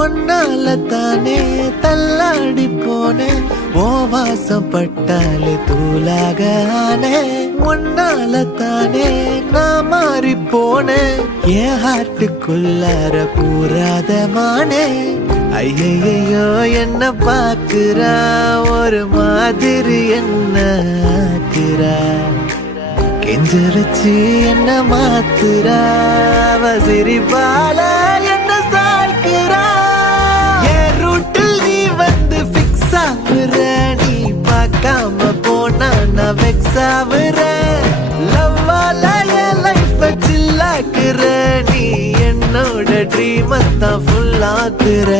ஒன்னால தானே தள்ளாடி போனேன் ஓ வாசப்பட்டாலே தூளாக ஆனே ஒன்னால தானே நான் மாறி போனேன் என் ஹார்ட்டுக்குள்ளார கூறாத மானே ஐயையோ என்ன பாக்குறா ஒரு மாதிரி என்ன ஆக்குறா கெஞ்ச வச்சு என்ன மாத்துறா அவ சிரிப்பால என்ன சாய்க்கிறா என் ரூட்டில் நீ வந்து ஃபிக்ஸ் ஆகுற நீ பார்க்காம போனா நான் வெக்ஸ் ஆகுற லவ்வால என் லைஃப் சில்லாக்குற நீ என்னோட ட்ரீம் தான் ஃபுல் ஆக்குற